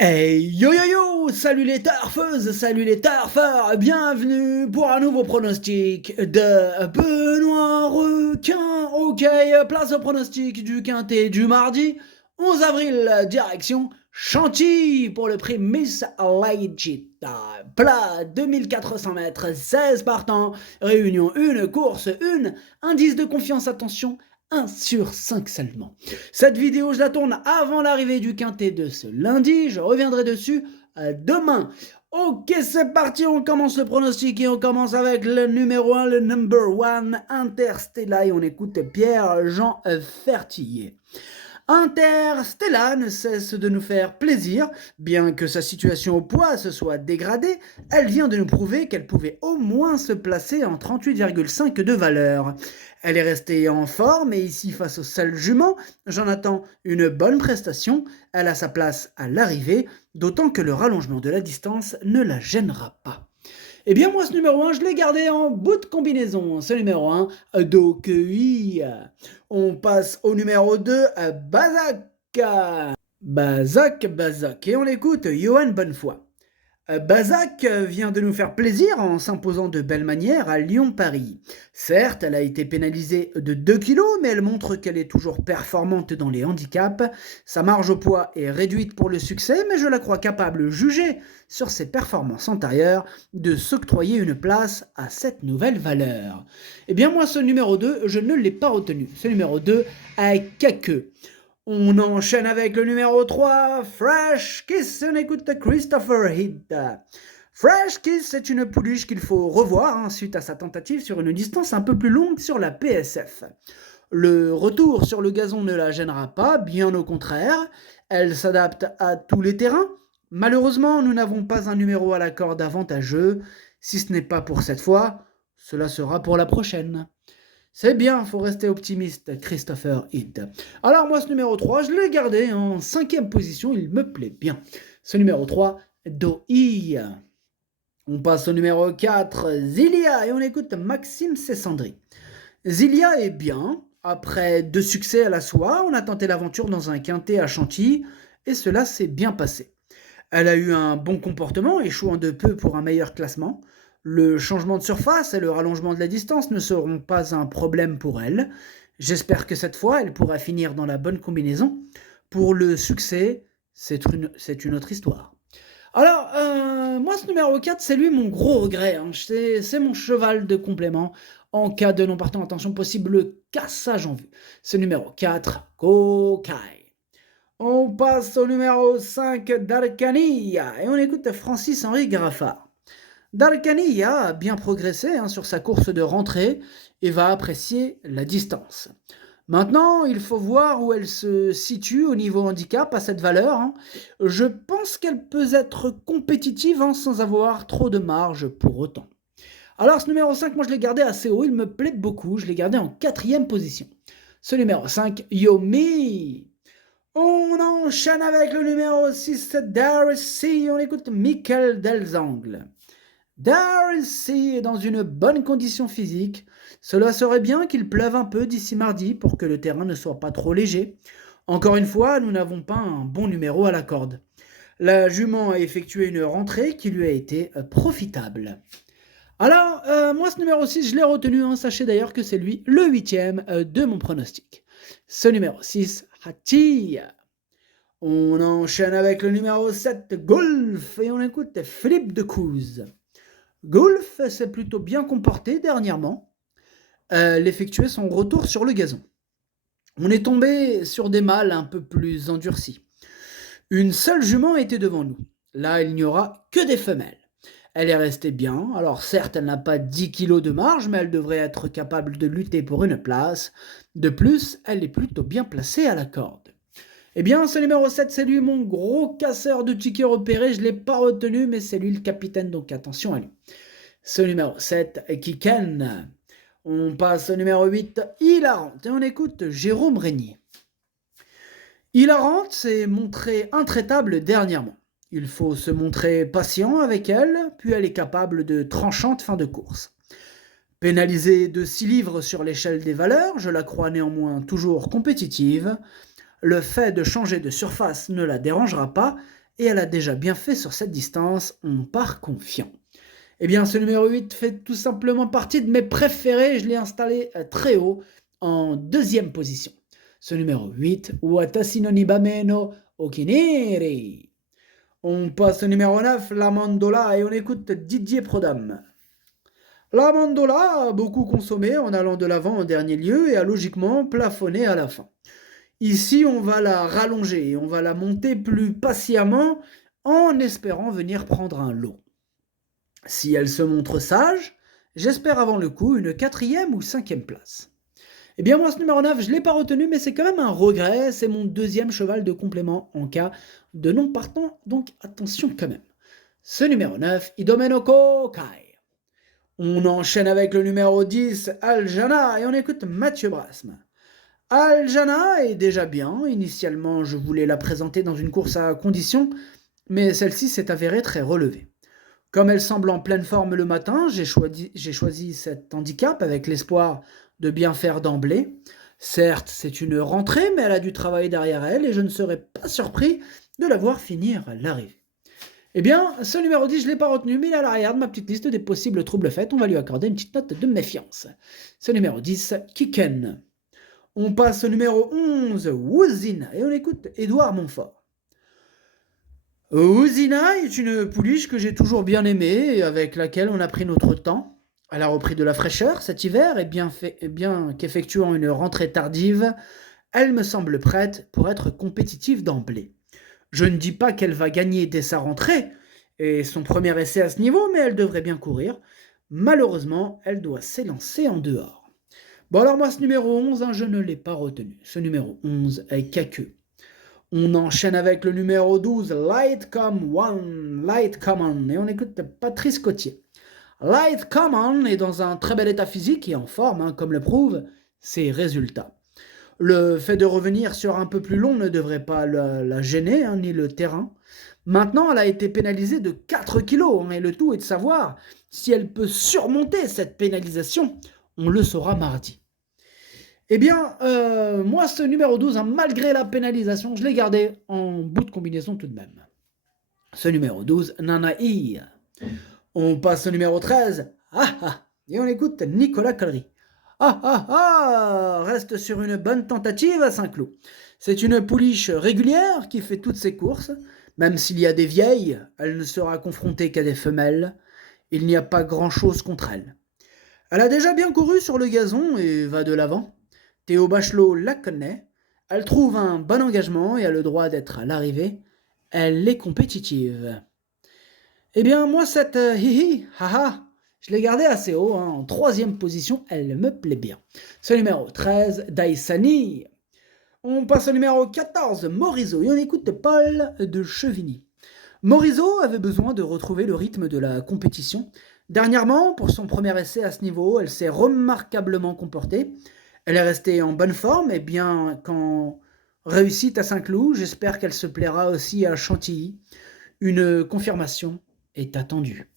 Hey yo yo yo, salut les turfeuses, salut les turfeurs, bienvenue pour un nouveau pronostic de Benoît Requin. Ok, place au pronostic du quintet du mardi 11 avril, direction Chantilly pour le prix Miss Legit. Plat 2400 mètres, 16 partants, réunion 1, course 1, indice de confiance, attention, 1 sur 5 seulement. Cette vidéo, je la tourne avant l'arrivée du quintet de ce lundi. Je reviendrai dessus demain. Ok, c'est parti, on commence le pronostic et on commence avec le numéro 1, le number 1, Interstella. Et on écoute Pierre-Jean Fertillier. Interstella ne cesse de nous faire plaisir, bien que sa situation au poids se soit dégradée, elle vient de nous prouver qu'elle pouvait au moins se placer en 38,5 de valeur. Elle est restée en forme et ici face au seul jument, j'en attends une bonne prestation, elle a sa place à l'arrivée, d'autant que le rallongement de la distance ne la gênera pas. Eh bien moi ce numéro 1, je l'ai gardé en bout de combinaison. Ce numéro 1, donc oui. On passe au numéro 2, Bazak. Bazak. Et on écoute Johan Bonnefoy. Bazak vient de nous faire plaisir en s'imposant de belle manière à Lyon-Paris. Certes, elle a été pénalisée de 2 kilos, mais elle montre qu'elle est toujours performante dans les handicaps. Sa marge au poids est réduite pour le succès, mais je la crois capable, jugée sur ses performances antérieures, de s'octroyer une place à cette nouvelle valeur. Eh bien moi, ce numéro 2, je ne l'ai pas retenu. Ce numéro 2 a Kake. On enchaîne avec le numéro 3, Fresh Kiss, on écoute Christopher Heath. Fresh Kiss, c'est une pouliche qu'il faut revoir suite à sa tentative sur une distance un peu plus longue sur la PSF. Le retour sur le gazon ne la gênera pas, bien au contraire. Elle s'adapte à tous les terrains. Malheureusement, nous n'avons pas un numéro à la corde avantageux. Si ce n'est pas pour cette fois, cela sera pour la prochaine. C'est bien, faut rester optimiste, Christopher Heath. Alors moi, ce numéro 3, je l'ai gardé en 5e position, il me plaît bien. Ce numéro 3, Doi. On passe au numéro 4, Zilia, et on écoute Maxime Cessandri. Zilia est bien. Après 2 succès à la soie, on a tenté l'aventure dans un quintet à Chantilly, et cela s'est bien passé. Elle a eu un bon comportement, échouant de peu pour un meilleur classement. Le changement de surface et le rallongement de la distance ne seront pas un problème pour elle. J'espère que cette fois, elle pourra finir dans la bonne combinaison. Pour le succès, c'est une autre histoire. Alors, moi, ce numéro 4, c'est lui mon gros regret. C'est mon cheval de complément. En cas de non partant, attention, possible cassage en vue. Ce numéro 4, Kokai. On passe au numéro 5, Darkania, et on écoute Francis-Henri Graffard. Darkania a bien progressé sur sa course de rentrée et va apprécier la distance. Maintenant, il faut voir où elle se situe au niveau handicap à cette valeur. Je pense qu'elle peut être compétitive sans avoir trop de marge pour autant. Alors ce numéro 5, moi je l'ai gardé assez haut, il me plaît beaucoup, je l'ai gardé en 4e position. Ce numéro 5, Yomi. On enchaîne avec le numéro 6, Darcy, on écoute Michael Delzangle. Darcy est dans une bonne condition physique. Cela serait bien qu'il pleuve un peu d'ici mardi pour que le terrain ne soit pas trop léger. Encore une fois, nous n'avons pas un bon numéro à la corde. La jument a effectué une rentrée qui lui a été profitable. Alors, moi ce numéro 6, je l'ai retenu, sachez d'ailleurs que c'est lui le 8e de mon pronostic. Ce numéro 6, Hati. On enchaîne avec le numéro 7, Golf, et on écoute Philippe de Couze. Golf s'est plutôt bien comporté dernièrement. Elle effectuait son retour sur le gazon. On est tombé sur des mâles un peu plus endurcis. Une seule jument était devant nous. Là, il n'y aura que des femelles. Elle est restée bien. Alors certes, elle n'a pas 10 kilos de marge, mais elle devrait être capable de lutter pour une place. De plus, elle est plutôt bien placée à la corde. Eh bien, ce numéro 7, c'est lui mon gros casseur de tickets repéré. Je ne l'ai pas retenu, mais c'est lui le capitaine, donc attention à lui. Ce numéro 7, Kiken. On passe au numéro 8, Hilarante, et on écoute Jérôme Régnier. Hilarante s'est montrée intraitable dernièrement. Il faut se montrer patient avec elle, puis elle est capable de tranchante fin de course. Pénalisée de 6 livres sur l'échelle des valeurs, je la crois néanmoins toujours compétitive. Le fait de changer de surface ne la dérangera pas et elle a déjà bien fait sur cette distance, on part confiant. Eh bien, ce numéro 8 fait tout simplement partie de mes préférés, je l'ai installé très haut, en deuxième position. Ce numéro 8, Watashi no Nibame no Okiniri. On passe au numéro 9, la Mandola, et on écoute Didier Prodam. La Mandola a beaucoup consommé en allant de l'avant en dernier lieu et a logiquement plafonné à la fin. Ici, on va la rallonger et on va la monter plus patiemment en espérant venir prendre un lot. Si elle se montre sage, j'espère avant le coup une 4e ou 5e place. Eh bien moi ce numéro 9, je ne l'ai pas retenu, mais c'est quand même un regret, c'est mon 2e cheval de complément en cas de non partant, donc attention quand même. Ce numéro 9, Idomenoko Kai. On enchaîne avec le numéro 10, Aljana, et on écoute Mathieu Brasme. Aljana est déjà bien, initialement je voulais la présenter dans une course à condition, mais celle-ci s'est avérée très relevée. Comme elle semble en pleine forme le matin, j'ai choisi cet handicap avec l'espoir de bien faire d'emblée. Certes, c'est une rentrée, mais elle a du travail derrière elle et je ne serais pas surpris de la voir finir l'arrivée. Eh bien, ce numéro 10, je ne l'ai pas retenu, mais il est à l'arrière de ma petite liste des possibles troubles faits. On va lui accorder une petite note de méfiance. Ce numéro 10, Kiken. On passe au numéro 11, Wouzine, et on écoute Édouard Montfort. Ouzina est une pouliche que j'ai toujours bien aimée et avec laquelle on a pris notre temps. Elle a repris de la fraîcheur cet hiver et bien qu'effectuant une rentrée tardive, elle me semble prête pour être compétitive d'emblée. Je ne dis pas qu'elle va gagner dès sa rentrée et son premier essai à ce niveau, mais elle devrait bien courir. Malheureusement, elle doit s'élancer en dehors. Bon alors moi ce numéro 11, je ne l'ai pas retenu. Ce numéro 11 est caqueux. On enchaîne avec le numéro 12, Light Come On, et on écoute Patrice Cotier. Light Come On est dans un très bel état physique et en forme, comme le prouvent ses résultats. Le fait de revenir sur un peu plus long ne devrait pas la gêner, ni le terrain. Maintenant, elle a été pénalisée de 4 kilos, et le tout est de savoir si elle peut surmonter cette pénalisation. On le saura mardi. Eh bien, moi, ce numéro 12, malgré la pénalisation, je l'ai gardé en bout de combinaison tout de même. Ce numéro 12, Nanaï. On passe au numéro 13, et on écoute Nicolas Collery. Reste sur une bonne tentative à Saint-Cloud. C'est une pouliche régulière qui fait toutes ses courses. Même s'il y a des vieilles, elle ne sera confrontée qu'à des femelles. Il n'y a pas grand-chose contre elle. Elle a déjà bien couru sur le gazon et va de l'avant. Théo Bachelot la connaît, elle trouve un bon engagement et a le droit d'être à l'arrivée. Elle est compétitive. Eh bien, moi, cette je l'ai gardée assez haut, en 3e position, elle me plaît bien. Ce numéro 13, Daisani. On passe au numéro 14, Morisot, et on écoute Paul de Chevigny. Morisot avait besoin de retrouver le rythme de la compétition. Dernièrement, pour son premier essai à ce niveau, elle s'est remarquablement comportée. Elle est restée en bonne forme et bien qu'en réussite à Saint-Cloud, j'espère qu'elle se plaira aussi à Chantilly. Une confirmation est attendue.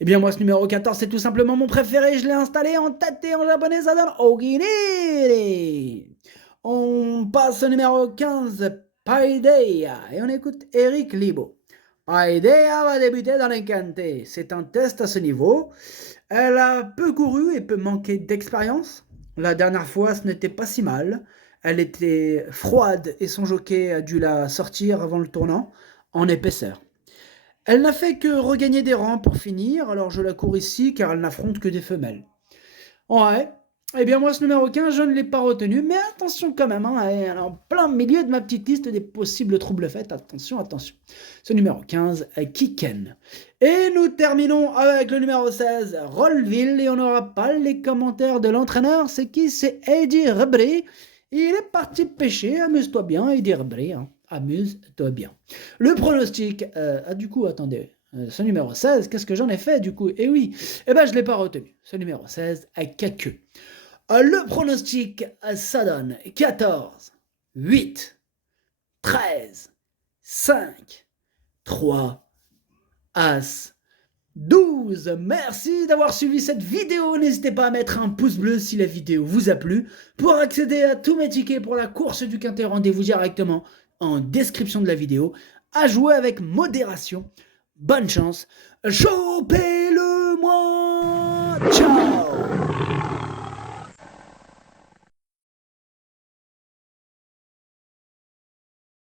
Eh bien moi ce numéro 14 c'est tout simplement mon préféré, je l'ai installé en tête et en japonais ça donne Oginiri. On passe au numéro 15, Paideia, et on écoute Eric Libo. Paideia va débuter dans les quintés, c'est un test à ce niveau. Elle a peu couru et peut manquer d'expérience. La dernière fois, ce n'était pas si mal. Elle était froide et son jockey a dû la sortir avant le tournant, en épaisseur. Elle n'a fait que regagner des rangs pour finir, alors je la cours ici car elle n'affronte que des femelles. Ouais, eh bien moi ce numéro 15, je ne l'ai pas retenu, mais attention quand même, elle est en plein milieu de ma petite liste des possibles troubles faits, attention. Ce numéro 15, Kiken. Et nous terminons avec le numéro 16, Rollville, et on n'aura pas les commentaires de l'entraîneur, c'est qui? C'est Eddie Rebry. Il est parti pêcher, amuse-toi bien, Eddie Rebry, amuse-toi bien. Le pronostic, du coup, attendez, ce numéro 16, qu'est-ce que j'en ai fait du coup? Eh oui, je ne l'ai pas retenu. Ce numéro 16, Kaku. Le pronostic, ça donne 14, 8, 13, 5, 3, As, 12. Merci d'avoir suivi cette vidéo. N'hésitez pas à mettre un pouce bleu si la vidéo vous a plu. Pour accéder à tous mes tickets pour la course du Quintet, rendez-vous directement en description de la vidéo. à jouer avec modération. Bonne chance, chopez-le moi. Ciao.